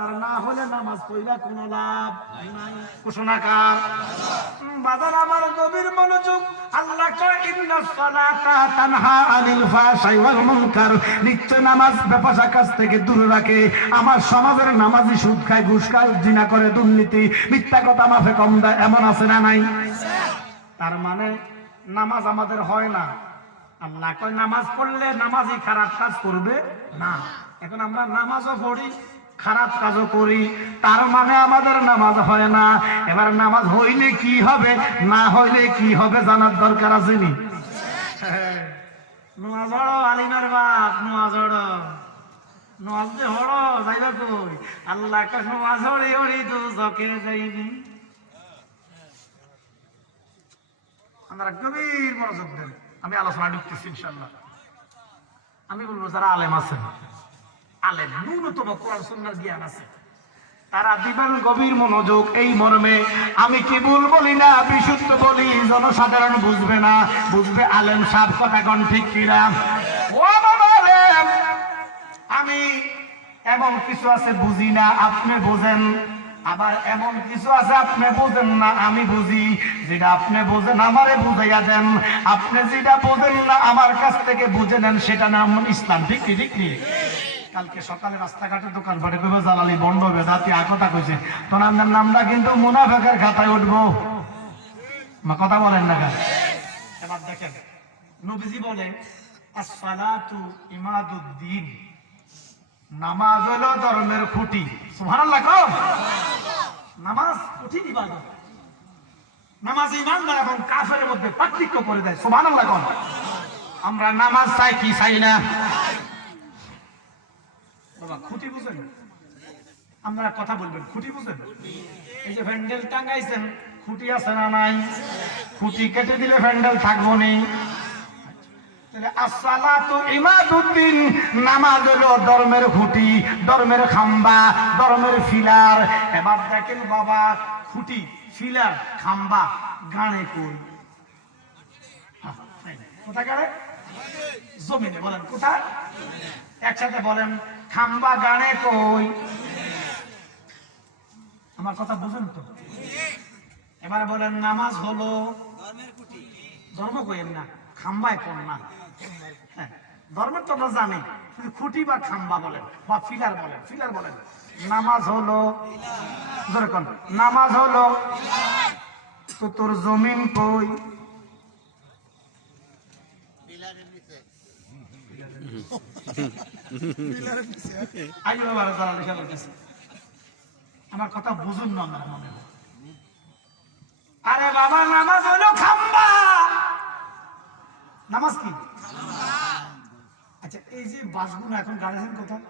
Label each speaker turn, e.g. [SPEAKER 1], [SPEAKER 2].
[SPEAKER 1] আর না হলে নামাজ পড়লে কোনো লাভ নাই। ঘোষণাকার। বাজার আমার গভীর মনোযোগ। আল্লাহ কয়, ইন্না সালাতা তানহা আনিল ফাহশাই ওয়াল মুনকার। নিশ্চয় নামাজ বেপাসা কাজ থেকে দূরে রাখে। আমার সমাজের নামাজি সুদ খায়, ঘুষ খায়, জিনা করে দুর্নীতি, মিথ্যা কথা মাফে কম দেয়, এমন আছে না নাই? তার মানে নামাজ আমাদের হয় না। আল্লাহ কয়, নামাজ পড়লে নামাজই খারাপ কাজ করবে না। এখন আমরা নামাজও পড়ি খারাপ কাজও করি, তার মানে আমাদের নামাজ হয় না। এবার নামাজ হইলে কি হবে, না হইলে কি হবে জানার দরকার আছে নি? আলিমার বাপ আল্লাহ দেন। আমি আলোচনা ঢুকতেছি আমি বলব, যারা আলেম আছেন আলেম ন্যূনতম কোরআন সুন্নার জ্ঞান আছে। তারা দিবেন গভীর মনোযোগ, এই মর্মে আমি কি ভুল বলি না, বিশুদ্ধ বলি, জনসাধারণ বুঝবে না, বুঝবে আলেম সাব কথা কন ঠিক কিনা? ও আলেম আমি এমন কিছু আছে বুঝি না, আপনি বোঝেন। আবার এমন কিছু আছে আপনি বোঝেন না, আমি বুঝি। যেটা আপনি বোঝেন, আমারে বুঝাইয়া দেন। আপনি যেটা বোঝেন না, আমার কাছ থেকে বুঝে নেন, সেটা নাম ইসলাম, ঠিক ঠিক কি? কালকে সকালে রাস্তাঘাটে দোকান পাটে কইবে, জালালি, বন্ধ হবে দাঁতি আর কথা কইছে। আপনার নামটা কিন্তু মুনাফেকের খাতায় উঠবো। কথা বলেন না এবার দেখেন, নবীজি বলেন নামাজ খুঁটি। নামাজ নামাজ মধ্যে করে দেয়। আমরা নামাজ চাই কি চাই না? খুঁটি বুঝেন? আপনারা কথা বলবেন, খুঁটি বুঝেন? এই যে ভ্যান্ডেল টাঙ্গাইছেন খুঁটি আছে না নাই? খুঁটি কেটে দিলে ভ্যান্ডেল থাকব নেই নামাজ ধর্মের খুঁটি, ধর্মের খাম্বা, ধর্মের ফিলার। এবার দেখেন বাবা, খুঁটি, ফিলার, খাম্বা, গানে কই জমিনে বলেন কোথায়? একসাথে বলেন খাম্বা গানে কই? আমার কথা বুঝেন তো? এবারে বলেন নামাজ হলো ধর্ম কইেন না খাম্বায় কোন না। হ্যাঁ, ধর্মের তো আমরা জানি খুঁটি বা খাম্বা বলেন বা ফিলার বলেন ফিলার বলেন। নামাজ হলো নামাজ হলো তো তোর জমিন কই আইয়ো বাবা যারা লেখা লাগতেছে আমার কথা বুঝুন না আমার মনে আরে বাবা নামাজ হলো খাম্বা নামাজ কি আচ্ছা এই যে বাসগুলো এখন গাড়ি কোথায়?